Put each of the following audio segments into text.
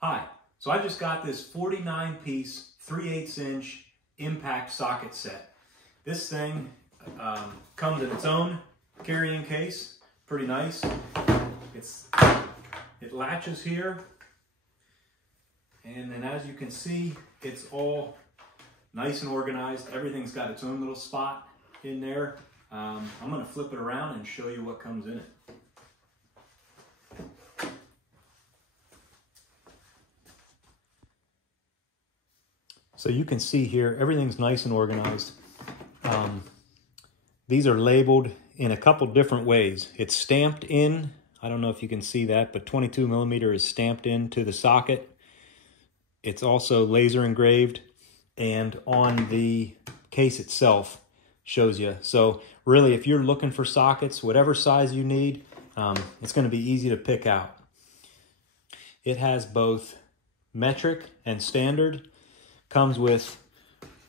Hi, so I just got this 49-piece 3/8 inch impact socket set. This thing comes in its own carrying case, pretty nice. It latches here, and then as you can see, it's all nice and organized. Everything's got its own little spot in there. I'm going to flip it around and show you what comes in it. So you can see here, everything's nice and organized. These are labeled in a couple different ways. It's stamped in, I don't know if you can see that, but 22mm is stamped into the socket. It's also laser engraved, and on the case itself shows you. So really, if you're looking for sockets, whatever size you need, it's going to be easy to pick out. It has both metric and standard. Comes with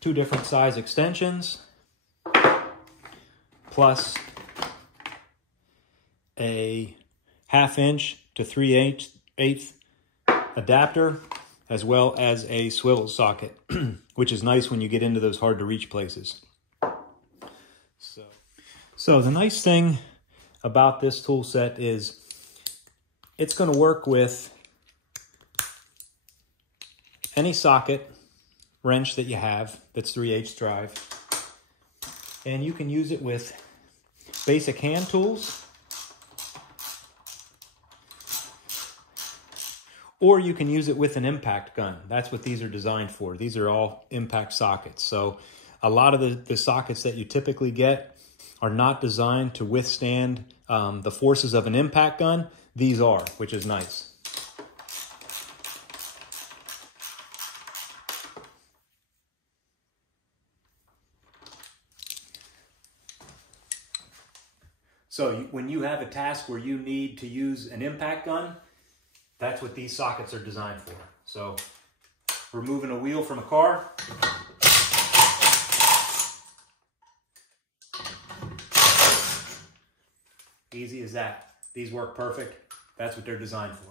2 different size extensions, plus a 1/2 inch to 3/8 adapter, as well as a swivel socket, which is nice when you get into those hard to reach places. So the nice thing about this tool set is it's going to work with any socket wrench that you have that's 3/8 drive, and you can use it with basic hand tools, or you can use it with an impact gun. That's what these are designed for. These are all impact sockets. So a lot of the sockets that you typically get are not designed to withstand the forces of an impact gun. These are, which is nice. So when you have a task where you need to use an impact gun, that's what these sockets are designed for. So removing a wheel from a car. Easy as that. These work perfect. That's what they're designed for.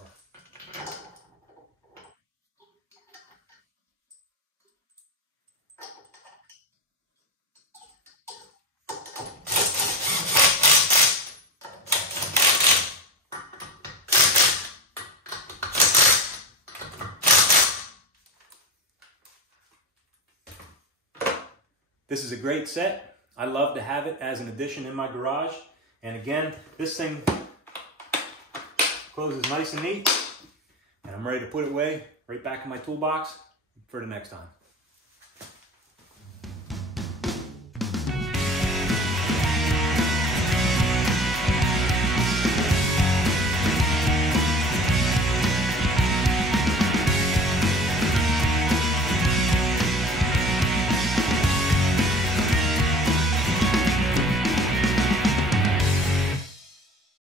This is a great set. I love to have it as an addition in my garage. And again, this thing closes nice and neat. And I'm ready to put it away right back in my toolbox for the next time.